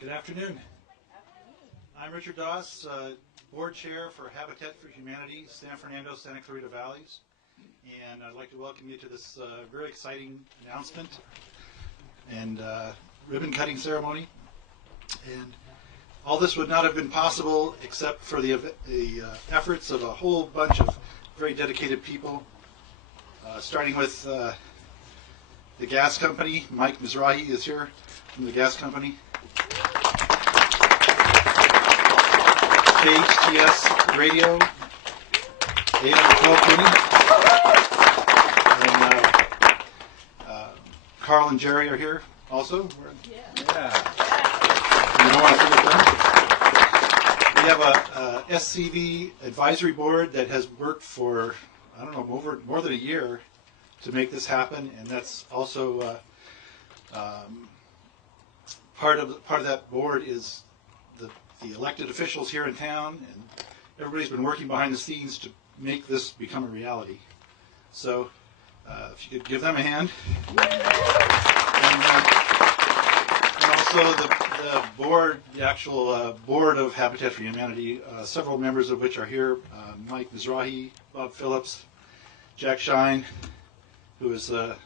Good afternoon. I'm Richard Doss, Board Chair for Habitat for Humanity, San Fernando, Santa Clarita Valleys, and I'd like to welcome you to this very exciting announcement and ribbon cutting ceremony. And all this would not have been possible except for the efforts of a whole bunch of very dedicated people, starting with the gas company. Mike Mizrahi is here from the gas company. KHTS Radio, and Carl and Jerry are here also. Yeah. You don't want to forget them. We have a SCV advisory board that has worked for, I don't know, more than a year to make this happen, and that's also part of that board is the elected officials here in town, and everybody's been working behind the scenes to make this become a reality. So if you could give them a hand. And also the board, the actual board of Habitat for Humanity, several members of which are here, Mike Mizrahi, Bob Phillips, Jack Shine, who is, I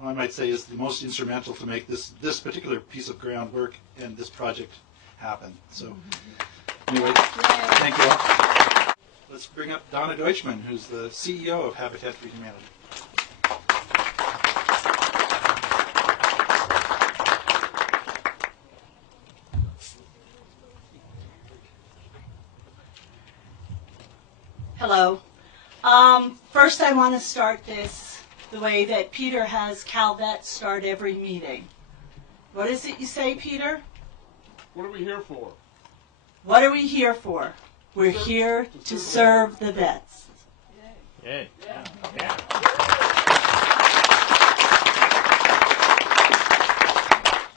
might say, is the most instrumental to make this particular piece of groundwork and this project happen. So anyway, thank you all. Let's bring up Donna Deutchman, who's the CEO of Habitat for Humanity. Hello. First I want to start this the way that Peter has Calvet start every meeting. What is it you say, Peter? What are we here for? What are we here for? We're here to serve the vets. Yay. Yeah.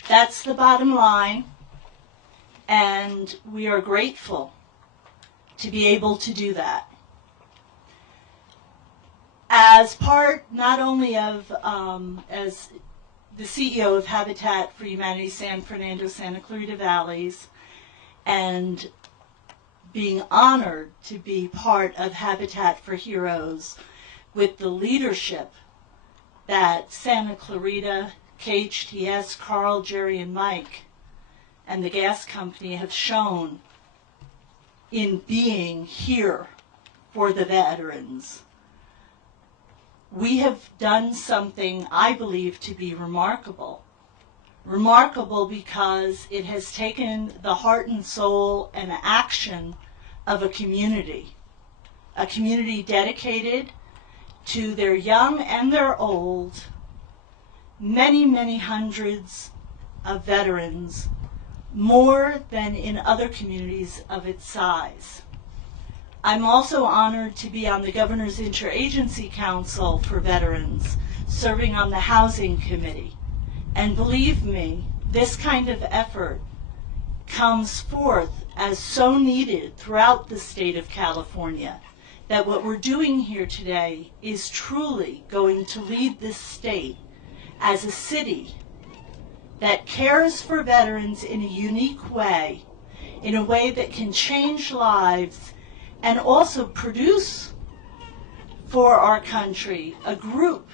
That's the bottom line, and we are grateful to be able to do that. As part not only of, as the CEO of Habitat for Humanity San Fernando, Santa Clarita Valleys, and being honored to be part of Habitat for Heroes with the leadership that Santa Clarita, KHTS, Carl, Jerry, and Mike, and the gas company have shown in being here for the veterans. We have done something I believe to be remarkable. Remarkable because it has taken the heart and soul and action of a community dedicated to their young and their old, many, many hundreds of veterans, more than in other communities of its size. I'm also honored to be on the Governor's Interagency Council for Veterans, serving on the Housing Committee. And believe me, this kind of effort comes forth as so needed throughout the state of California, that what we're doing here today is truly going to lead this state as a city that cares for veterans in a unique way, in a way that can change lives and also produce for our country a group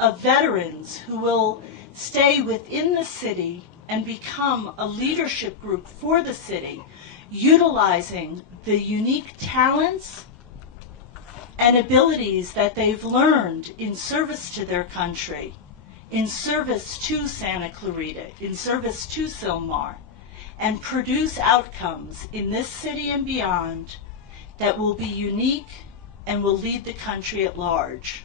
of veterans who will stay within the city and become a leadership group for the city, utilizing the unique talents and abilities that they've learned in service to their country, in service to Santa Clarita, in service to Sylmar, and produce outcomes in this city and beyond that will be unique and will lead the country at large.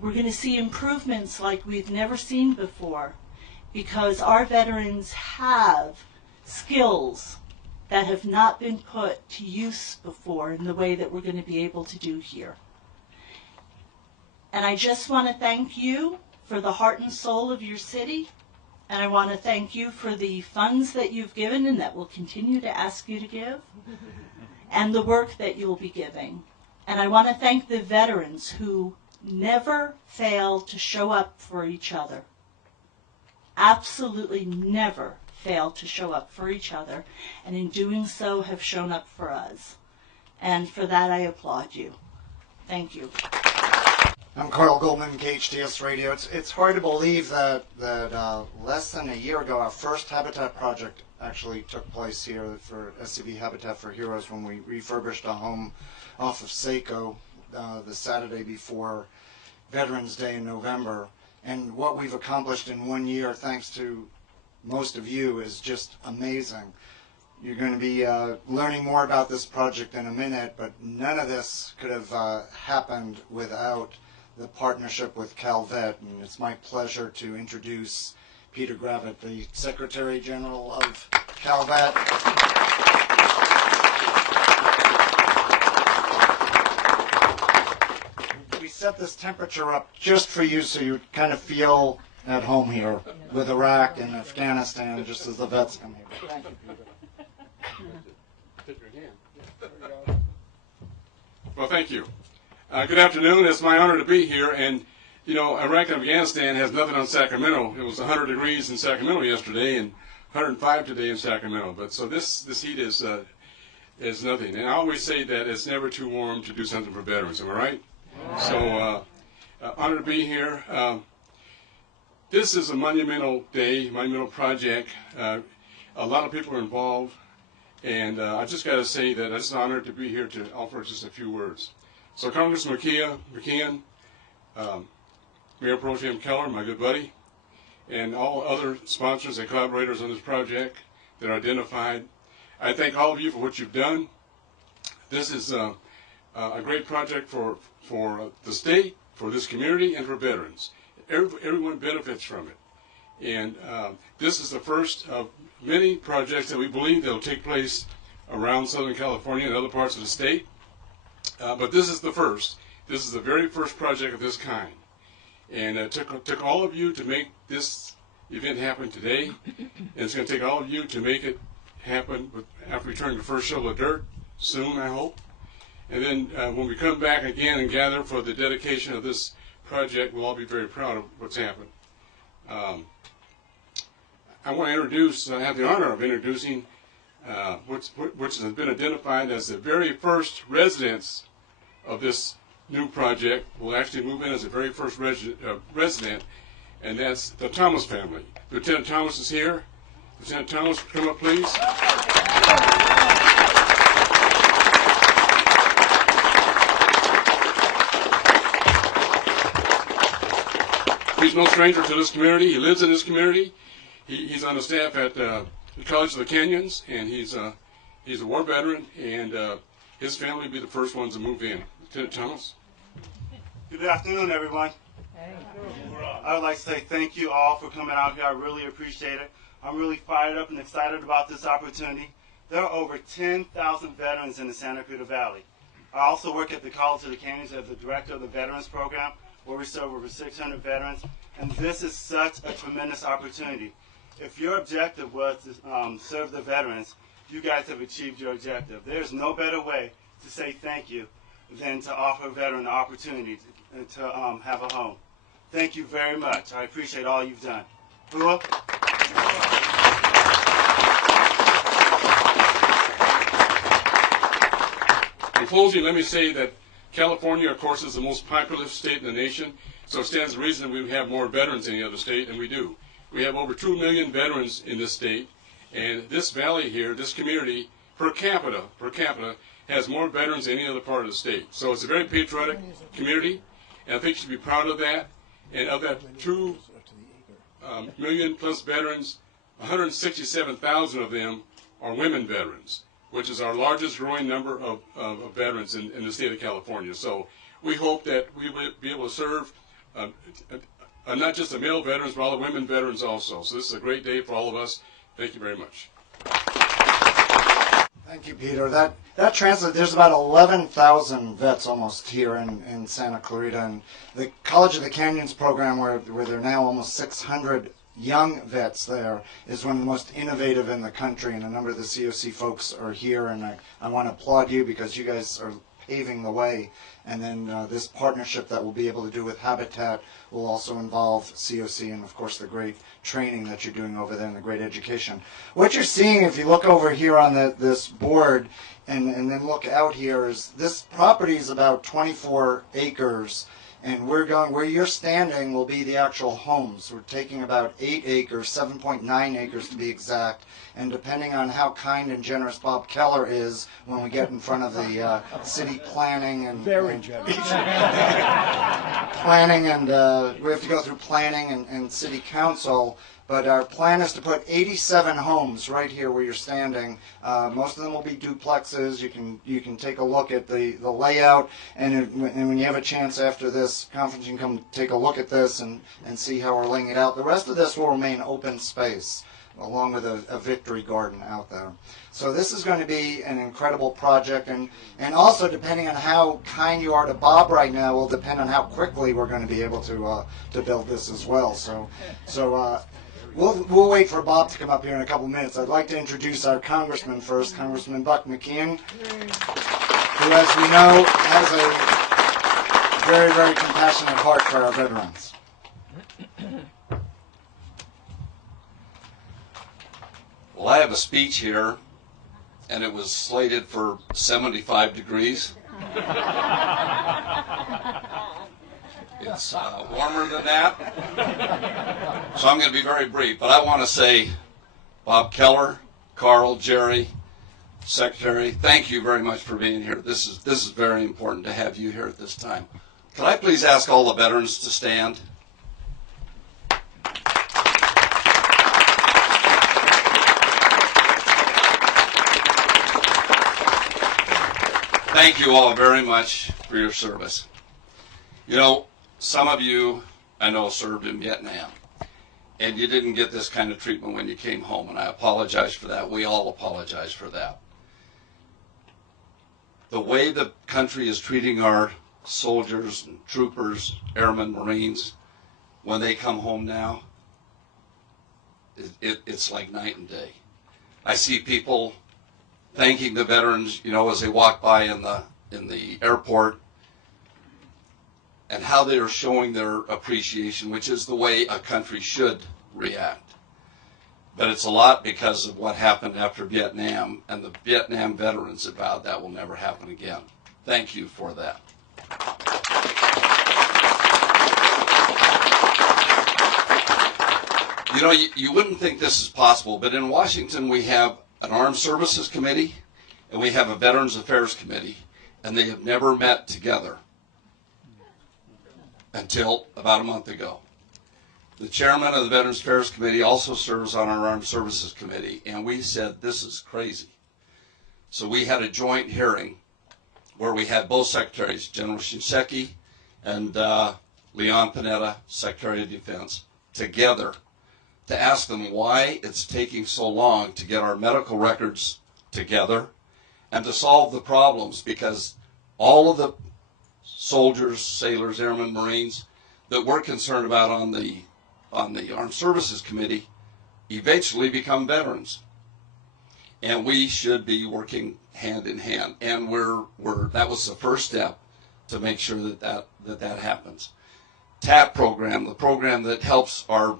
We're going to see improvements like we've never seen before because our veterans have skills that have not been put to use before in the way that we're going to be able to do here. And I just want to thank you for the heart and soul of your city, and I want to thank you for the funds that you've given and that we'll continue to ask you to give, and the work that you'll be giving. And I want to thank the veterans who never fail to show up for each other. Absolutely never fail to show up for each other, and in doing so have shown up for us. And for that, I applaud you. Thank you. I'm Carl Goldman, KHTS Radio. It's hard to believe that less than a year ago, our first Habitat project actually took place here for SCV Habitat for Heroes when we refurbished a home off of Seiko the Saturday before Veterans Day in November. And what we've accomplished in 1 year, thanks to most of you, is just amazing. You're going to be learning more about this project in a minute, but none of this could have happened without the partnership with Calvet, and it's my pleasure to introduce Peter Gravett, the Secretary General of Calvet. We set this temperature up just for you so you kind of feel at home here with Iraq and Afghanistan, just as the vets come here. Thank you, Peter. Well, thank you. Good afternoon. It's my honor to be here. And, you know, Iraq and Afghanistan has nothing on Sacramento. It was 100 degrees in Sacramento yesterday and 105 today in Sacramento. But so this heat is nothing. And I always say that it's never too warm to do something for veterans. Am I right? So honored to be here. This is a monumental day, monumental project. A lot of people are involved. And I just got to say that it's an honor to be here to offer just a few words. So Congressman McKeon, Mayor Pro Tem Kellar, my good buddy, and all other sponsors and collaborators on this project that are identified, I thank all of you for what you've done. This is a great project for the state, for this community, and for veterans. Everyone benefits from it. And this is the first of many projects that we believe that will take place around Southern California and other parts of the state. But this is the first. This is the very first project of this kind. And it took all of you to make this event happen today. And it's going to take all of you to make it happen after we turn the first shovel of dirt soon, I hope. And then when we come back again and gather for the dedication of this project, we'll all be very proud of what's happened. I want to introduce, I have the honor of introducing which has been identified as the very first residents of this new project. Will actually move in as the very first resident, and that's the Thomas family. Lieutenant Thomas is here. Lieutenant Thomas, come up, please. He's no stranger to this community. He lives in this community. He's on the staff at the College of the Canyons, and he's a war veteran, and his family will be the first ones to move in. Lieutenant Thomas. Good afternoon, everyone. I would like to say thank you all for coming out here. I really appreciate it. I'm really fired up and excited about this opportunity. There are over 10,000 veterans in the Santa Clarita Valley. I also work at the College of the Canyons as the director of the Veterans Program, where we serve over 600 veterans, and this is such a tremendous opportunity. If your objective was to serve the veterans, you guys have achieved your objective. There's no better way to say thank you than to offer a veteran the opportunity to have a home. Thank you very much. I appreciate all you've done. In closing, let me say that California, of course, is the most populous state in the nation, so it stands to reason we have more veterans than any other state, and we do. We have over 2 million veterans in this state, and this valley here, this community, per capita, has more veterans than any other part of the state. So it's a very patriotic community, and I think you should be proud of that. And of that 2 million plus veterans, 167,000 of them are women veterans, which is our largest growing number of veterans in the state of California. So we hope that we will be able to serve not just the male veterans, but all the women veterans also. So this is a great day for all of us. Thank you very much. Thank you, Peter. That translates. There's about 11,000 vets almost here in Santa Clarita, and the College of the Canyons program, where there are now almost 600 young vets there, is one of the most innovative in the country, and a number of the COC folks are here, and I want to applaud you because you guys are paving the way. And then this partnership that we'll be able to do with Habitat will also involve COC and, of course, the great training that you're doing over there and the great education. What you're seeing, if you look over here on this board and then look out here, is this property is about 24 acres. And where you're standing will be the actual homes. We're taking about 8 acres, 7.9 acres to be exact. And depending on how kind and generous Bob Kellar is when we get in front of the city planning and very generous planning and we have to go through planning and city council. But our plan is to put 87 homes right here where you're standing. Most of them will be duplexes. You can take a look at the layout, and when you have a chance after this conference, you can come take a look at this and see how we're laying it out. The rest of this will remain open space, along with a victory garden out there. So this is going to be an incredible project, and also depending on how kind you are to Bob right now will depend on how quickly we're going to be able to build this as well. So. We'll wait for Bob to come up here in a couple minutes. I'd like to introduce our congressman first, Congressman Buck McKeon, who, as we know, has a very, very compassionate heart for our veterans. Well, I have a speech here, and it was slated for 75 degrees. It's warmer than that, so I'm going to be very brief. But I want to say, Bob Kellar, Carl, Jerry, Secretary, thank you very much for being here. This is very important to have you here at this time. Could I please ask all the veterans to stand? Thank you all very much for your service. You know, some of you, I know, served in Vietnam, and you didn't get this kind of treatment when you came home, and I apologize for that. We all apologize for that. The way the country is treating our soldiers and troopers, airmen, Marines, when they come home now, it's like night and day. I see people thanking the veterans, you know, as they walk by in the airport, and how they are showing their appreciation, which is the way a country should react. But it's a lot because of what happened after Vietnam, and the Vietnam veterans have vowed that will never happen again. Thank you for that. You know, you wouldn't think this is possible, but in Washington we have an Armed Services Committee and we have a Veterans Affairs Committee, and they have never met together until about a month ago. The chairman of the Veterans Affairs Committee also serves on our Armed Services Committee, and we said this is crazy. So we had a joint hearing where we had both secretaries, General Shinseki and Leon Panetta, Secretary of Defense, together to ask them why it's taking so long to get our medical records together and to solve the problems, because all of the soldiers, sailors, airmen, Marines that we're concerned about on the Armed Services Committee eventually become veterans. And we should be working hand in hand. And that was the first step to make sure that happens. TAP program, the program that helps our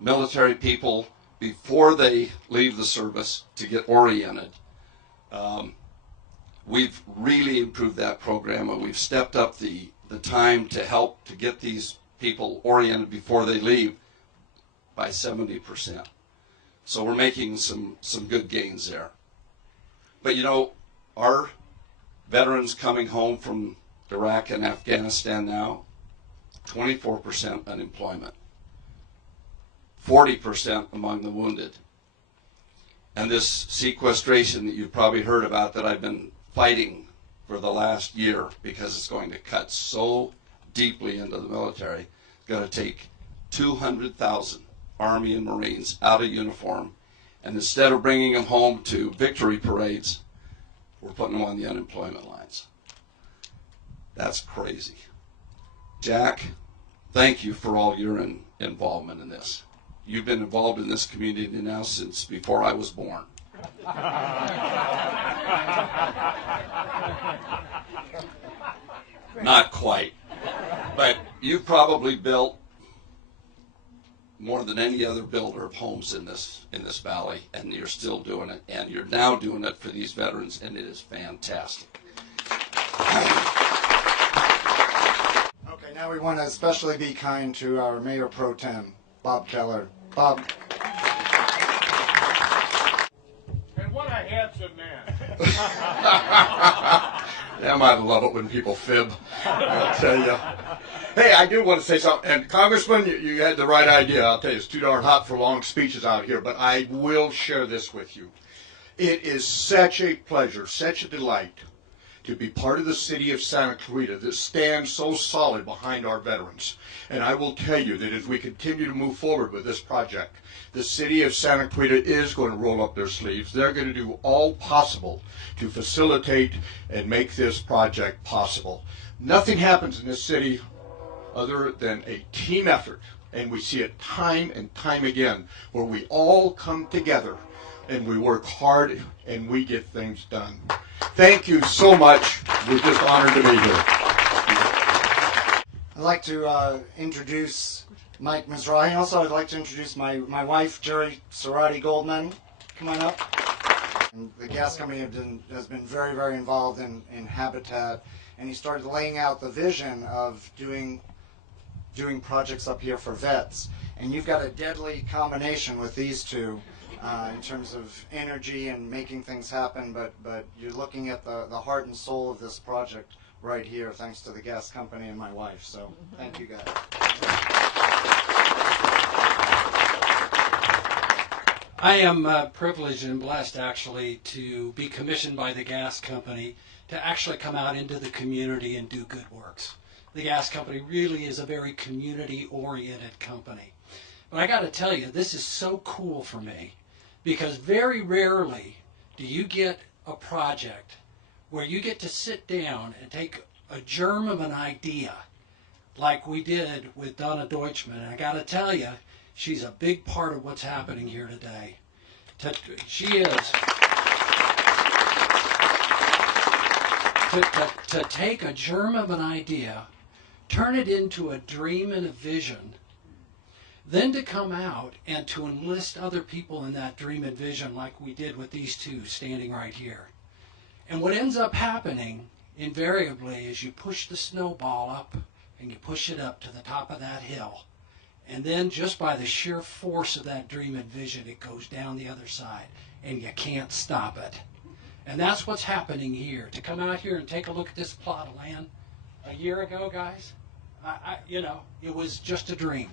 military people before they leave the service to get oriented. We've really improved that program, and we've stepped up the time to help to get these people oriented before they leave by 70%. So we're making some good gains there. But you know, our veterans coming home from Iraq and Afghanistan now, 24% unemployment, 40% among the wounded. And this sequestration that you've probably heard about that I've been fighting for the last year, because it's going to cut so deeply into the military, it's going to take 200,000 Army and Marines out of uniform, and instead of bringing them home to victory parades, we're putting them on the unemployment lines. That's crazy. Jack, thank you for all your involvement in this. You've been involved in this community now since before I was born. Not quite. But you've probably built more than any other builder of homes in this valley, and you're still doing it, and you're now doing it for these veterans, and it is fantastic. Okay, now we want to especially be kind to our Mayor Pro Tem, Bob Kellar. Bob. And what a handsome man. Damn, I love it when people fib, I'll tell you. Hey, I do want to say something. And Congressman, you had the right idea. I'll tell you, it's too darn hot for long speeches out here, but I will share this with you. It is such a pleasure, such a delight to be part of the city of Santa Clarita that stands so solid behind our veterans. And I will tell you that as we continue to move forward with this project, the city of Santa Clarita is going to roll up their sleeves. They're going to do all possible to facilitate and make this project possible. Nothing happens in this city other than a team effort, and we see it time and time again, where we all come together and we work hard and we get things done. Thank you so much. We're just honored to be here. I'd like to introduce Mike Mizrahi. Also, I'd like to introduce my wife, Jerry Serrati Goldman. Come on up. And the gas company has been very, very involved in Habitat, and he started laying out the vision of doing projects up here for vets. And you've got a deadly combination with these two in terms of energy and making things happen, but you're looking at the heart and soul of this project right here, thanks to the gas company and my wife. So thank you guys. I am privileged and blessed, actually, to be commissioned by the gas company to actually come out into the community and do good works. The gas company really is a very community-oriented company. But I got to tell you, this is so cool for me, because very rarely do you get a project where you get to sit down and take a germ of an idea like we did with Donna Deutchman. And I got to tell you, she's a big part of what's happening here today. She is. To take a germ of an idea, turn it into a dream and a vision, then to come out and to enlist other people in that dream and vision like we did with these two standing right here. And what ends up happening invariably is you push the snowball up and you push it up to the top of that hill. And then just by the sheer force of that dream and vision, it goes down the other side and you can't stop it. And that's what's happening here. To come out here and take a look at this plot of land a year ago, guys, it was just a dream.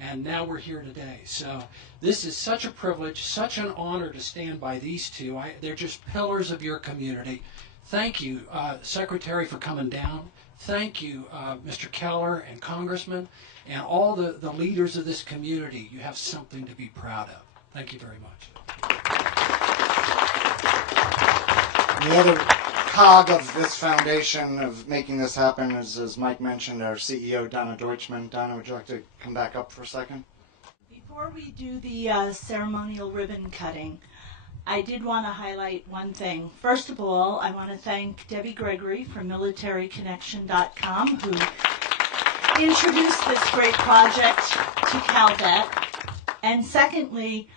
And now we're here today. So this is such a privilege, such an honor to stand by these two. They're just pillars of your community. Thank you, Secretary, for coming down. Thank you, Mr. Kellar and Congressman, and all the leaders of this community. You have something to be proud of. Thank you very much. The other cog of this foundation of making this happen is, as Mike mentioned, our CEO, Donna Deutchman. Donna, would you like to come back up for a second? Before we do the ceremonial ribbon cutting, I did want to highlight one thing. First of all, I want to thank Debbie Gregory from MilitaryConnection.com, who introduced this great project to CalVet. And secondly,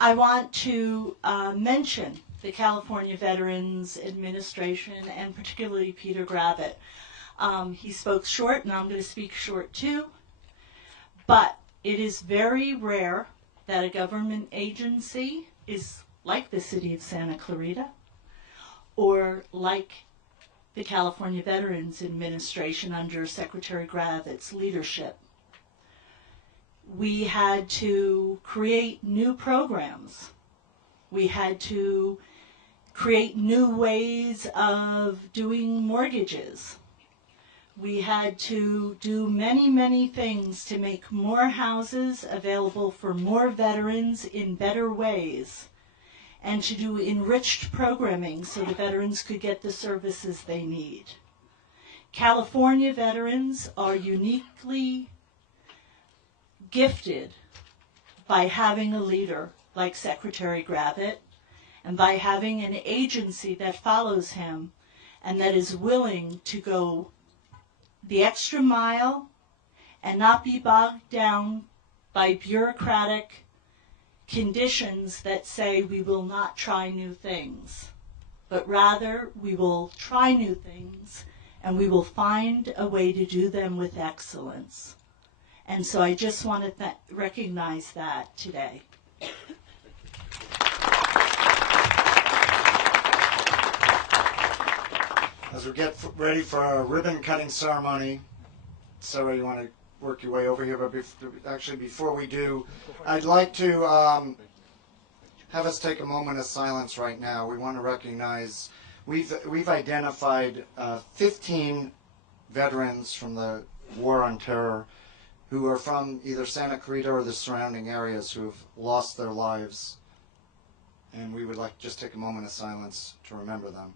I want to mention the California Veterans Administration, and particularly Peter Gravett. He spoke short, and I'm going to speak short too. But it is very rare that a government agency is like the city of Santa Clarita or like the California Veterans Administration under Secretary Gravett's leadership. We had to create new programs. We had to create new ways of doing mortgages. We had to do many, many things to make more houses available for more veterans in better ways, and to do enriched programming so the veterans could get the services they need. California veterans are uniquely gifted by having a leader like Secretary Gravett, and by having an agency that follows him and that is willing to go the extra mile and not be bogged down by bureaucratic conditions that say we will not try new things, but rather we will try new things and we will find a way to do them with excellence. And so I just want to recognize that today. As we get ready for our ribbon cutting ceremony, Sarah, you want to work your way over here? But before we do, I'd like to have us take a moment of silence right now. We want to recognize we've identified 15 veterans from the War on Terror who are from either Santa Clarita or the surrounding areas who have lost their lives, and we would like to just take a moment of silence to remember them.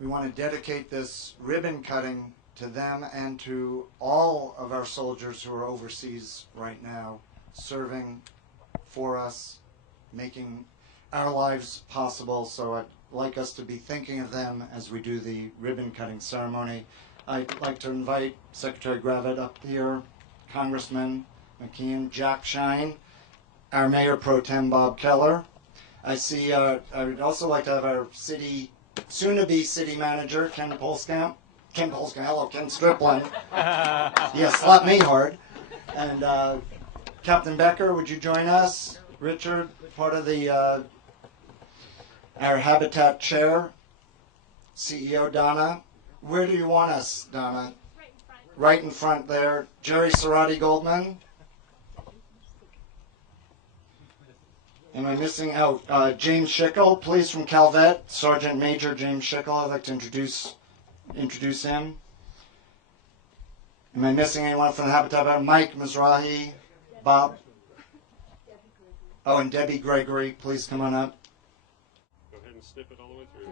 We want to dedicate this ribbon cutting to them and to all of our soldiers who are overseas right now, serving for us, making our lives possible. So I'd like us to be thinking of them as we do the ribbon cutting ceremony. I'd like to invite Secretary Gravett up here, Congressman McKeon, Jack Shine, our Mayor Pro Tem Bob Kellar. I would also like to have our soon-to-be city manager, Ken Polskamp. Hello, Ken Striplin. Yeah, slap me hard. And Captain Becker, would you join us? Richard, part of the our Habitat Chair. CEO Donna. Where do you want us, Donna? Right in front there. Jerry Cerati Goldman. Am I missing out? James Schickel, please, from Calvet. Sergeant Major James Schickel. I'd like to introduce him. Am I missing anyone from the Habitat? Mike Mizrahi, Bob. Oh, and Debbie Gregory, please come on up. Go ahead and snip it all the way through.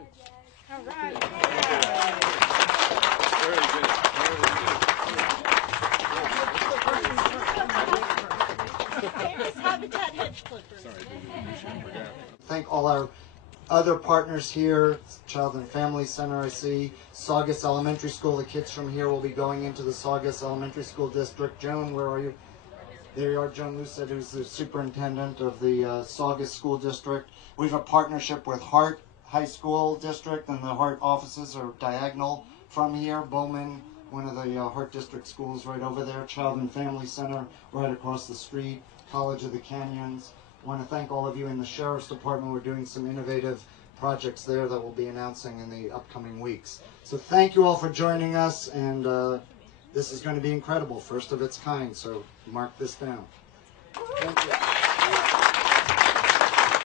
All right. Very good. Thank all our other partners here, Child and Family Center, I see, Saugus Elementary School. The kids from here will be going into the Saugus Elementary School District. Joan, where are you? There you are, Joan Lucid, who's the superintendent of the Saugus School District. We have a partnership with Hart High School District, and the Hart offices are diagonal from here. Bowman, one of the Hart District schools right over there. Child and Family Center right across the street. College of the Canyons. I want to thank all of you in the Sheriff's Department. We're doing some innovative projects there that we'll be announcing in the upcoming weeks. So thank you all for joining us, and this is going to be incredible, first of its kind, so mark this down.